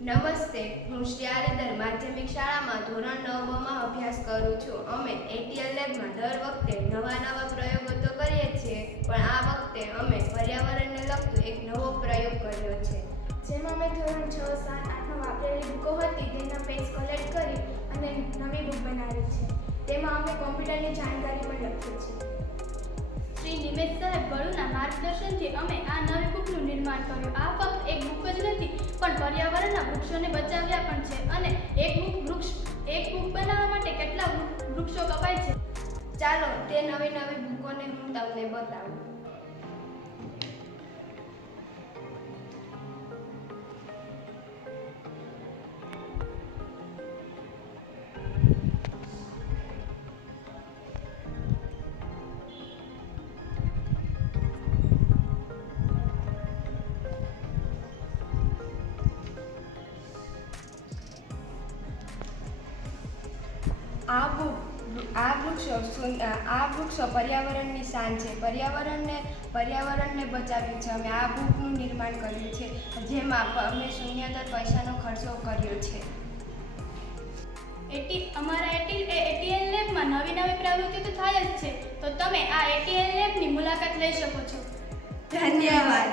નમસ્તે, હું શ્રી આરેદર માધ્યમિક શાળામાં ધોરણ 9માં અભ્યાસ કરું છું. અમે એટીએલ લેબમાં દર વખતે નવા પ્રયોગો તો કરીએ છીએ, પણ આ વખતે અમે પર્યાવરણને લગતો એક નવો પ્રયોગ કર્યો છે. જેમાં અમે ધોરણ 6, 7, 8માં વાપરેલી બુકો હતી તેના પેજ કલેક્ટ કરી અને નવી બુક બનાવી છે. તેમાં અમે કોમ્પ્યુટરની જાણકારી પણ લખી છે. શ્રી નિમેશ સાહેબ બળુના માર્ગદર્શનથી અમે આ નવી બુકનું નિર્માણ કર્યું. આ ફક્ત એક બુક જ નથી, પણ પર્યાવરણના વૃક્ષોને બચાવ્યા પણ છે. અને એક બુક બનાવવા માટે કેટલા વૃક્ષો કપાય છે. ચાલો તે નવી બુકોને હું તમને બતાવું. આ વૃક્ષો પર્યાવરણની શાન છે. પર્યાવરણને બચાવ્યું છે. અમે આ બુકનું નિર્માણ કર્યું છે, જેમાં અમે શૂન્યતર પૈસાનો ખર્ચો કર્યો છે. અમારા એટીએલ લેબમાં નવી પ્રવૃત્તિ તો થાય જ છે, તો તમે આ એટીએલ લેબની મુલાકાત લઈ શકો છો. ધન્યવાદ.